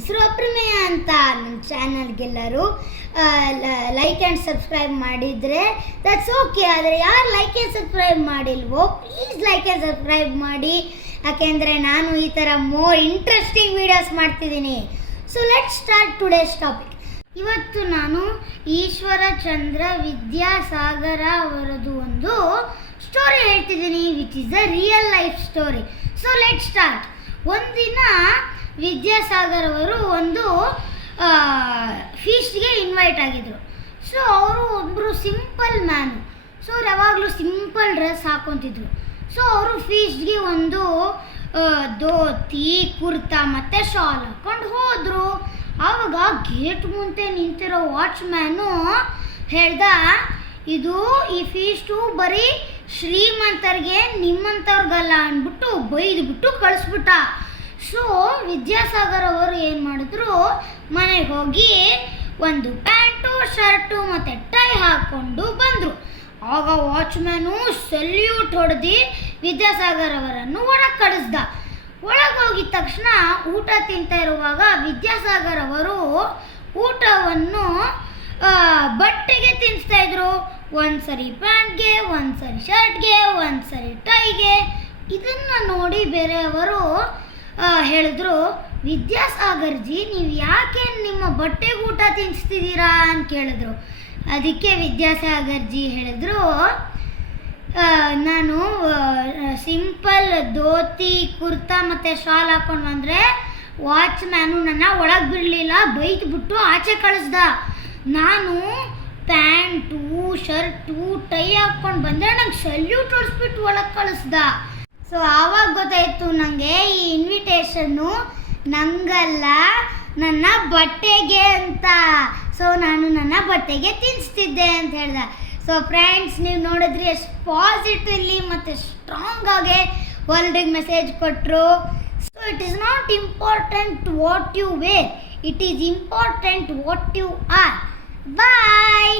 ಹೆಸರು ಅಪ್ರಮೇಯ ಅಂತ. ನನ್ನ ಚಾನಲ್ಗೆಲ್ಲರೂ ಲೈಕ್ ಆ್ಯಂಡ್ ಸಬ್ಸ್ಕ್ರೈಬ್ ಮಾಡಿದರೆ ದಟ್ಸ್ ಓಕೆ. ಆದರೆ ಯಾರು ಲೈಕ್ ಆ್ಯಂಡ್ ಸಬ್ಸ್ಕ್ರೈಬ್ ಮಾಡಿಲ್ವೋ ಪ್ಲೀಸ್ ಲೈಕ್ ಆ್ಯಂಡ್ ಸಬ್ಸ್ಕ್ರೈಬ್ ಮಾಡಿ, ಯಾಕೆಂದರೆ ನಾನು ಈ ಥರ ಮೋರ್ ಇಂಟ್ರೆಸ್ಟಿಂಗ್ ವೀಡಿಯೋಸ್ ಮಾಡ್ತಿದ್ದೀನಿ. So let's start today's topic. ಇವತ್ತು ನಾನು ಈಶ್ವರಚಂದ್ರ ವಿದ್ಯಾಸಾಗರ ಅವರದು ಒಂದು ಸ್ಟೋರಿ ಹೇಳ್ತಿದ್ದೀನಿ, which is a real life story. So let start. ಒಂದಿನ ವಿದ್ಯಾಸಾಗರ್ ಅವರು ಒಂದು ಫೀಸ್ಟ್ಗೆ ಇನ್ವೈಟ್ ಆಗಿದ್ರು. ಸೊ ಅವರು ಒಬ್ಬರು ಸಿಂಪಲ್ ಮ್ಯಾನು. ಸೊ ಅವ್ರು ಯಾವಾಗಲೂ ಸಿಂಪಲ್ ಡ್ರೆಸ್ ಹಾಕೊತಿದ್ರು. ಸೊ ಅವರು ಫೀಸ್ಟ್ಗೆ ಒಂದು ಧೋತಿ, ಕುರ್ತಾ ಮತ್ತು ಶಾಲ್ ಹಾಕೊಂಡು ಹೋದರು. ಆವಾಗ ಗೇಟ್ ಮುಂದೆ ನಿಂತಿರೋ ವಾಚ್ಮ್ಯಾನು ಹೇಳ್ದ, ಇದು ಈ ಫೀಸ್ಟು ಬರೀ ಶ್ರೀಮಂತರಿಗೆ ನಿಮ್ಮಂಥವ್ರಿಗಲ್ಲ ಅಂದ್ಬಿಟ್ಟು ಬೈದ್ಬಿಟ್ಟು ಕಳಿಸ್ಬಿಟ್ಟ. ಸೊ ವಿದ್ಯಾಸಾಗರ್ ಅವರು ಏನು ಮಾಡಿದ್ರು, ಮನೆಗೆ ಹೋಗಿ ಒಂದು ಪ್ಯಾಂಟು, ಶರ್ಟು ಮತ್ತು ಟೈ ಹಾಕ್ಕೊಂಡು ಬಂದರು. ಆಗ ವಾಚ್ಮ್ಯಾನು ಸಲ್ಯೂಟ್ ಹೊಡೆದು ವಿದ್ಯಾಸಾಗರ್ ಅವರನ್ನು ಒಳಗೆ ಕಳಿಸ್ದ. ಒಳಗೆ ಹೋಗಿದ ತಕ್ಷಣ ಊಟ ತಿಂತಾ ಇರುವಾಗ ವಿದ್ಯಾಸಾಗರ್ ಅವರು ಊಟವನ್ನು ಬಟ್ಟೆಗೆ ತಿನ್ನಿಸ್ತಾ ಇದ್ರು. ಒಂದ್ಸರಿ ಪ್ಯಾಂಟ್ಗೆ, ಒಂದ್ಸರಿ ಶರ್ಟ್ಗೆ, ಒಂದ್ಸರಿ ಟೈಗೆ. ಇದನ್ನು ನೋಡಿ ಬೇರೆಯವರು ಹೇಳಿದ್ರು, ವಿದ್ಯಾಸಾಗರ್ಜಿ ನೀವು ಯಾಕೆ ನಿಮ್ಮ ಬಟ್ಟೆಗೆ ಊಟ ತಿನ್ನಿಸ್ತಿದ್ದೀರಾ ಅಂತ ಕೇಳಿದ್ರು. ಅದಕ್ಕೆ ವಿದ್ಯಾಸಾಗರ್ಜಿ ಹೇಳಿದ್ರು, ನಾನು ಸಿಂಪಲ್ ಧೋತಿ, ಕುರ್ತಾ ಮತ್ತು ಶಾಲ್ ಹಾಕೊಂಡು ಬಂದರೆ ವಾಚ್ಮ್ಯಾನು ನನ್ನ ಒಳಗೆ ಬಿಡಲಿಲ್ಲ, ಬೈದ್ಬಿಟ್ಟು ಆಚೆ ಕಳಿಸ್ದ. ನಾನು ಪ್ಯಾಂಟು, ಶರ್ಟು, ಟೈ ಹಾಕ್ಕೊಂಡು ಬಂದರೆ ನಂಗೆ ಸಲ್ಯೂಟ್ ಹೊಡಿಸ್ಬಿಟ್ಟು ಒಳಗೆ ಕಳಿಸ್ದ. ಸೊ ಆವಾಗ ಗೊತ್ತಾಯಿತು ನನಗೆ ಈ ಇನ್ವಿಟೇಷನ್ನು ನಂಗಲ್ಲ, ನನ್ನ ಬಟ್ಟೆಗೆ ಅಂತ. ಸೊ ನಾನು ನನ್ನ ಬಟ್ಟೆಗೆ ತಿನ್ನಿಸ್ತಿದ್ದೆ ಅಂತ ಹೇಳ್ದೆ. ಸೊ ಫ್ರೆಂಡ್ಸ್, ನೀವು ನೋಡಿದ್ರಿ ಎಷ್ಟು ಪಾಸಿಟಿವ್ಲಿ ಮತ್ತು ಸ್ಟ್ರಾಂಗ್ ಆಗಿ ವರ್ಲ್ಡಿಗೆ ಮೆಸೇಜ್ ಕೊಟ್ಟರು. So it is not important what you wear, it is important what you are. Bye.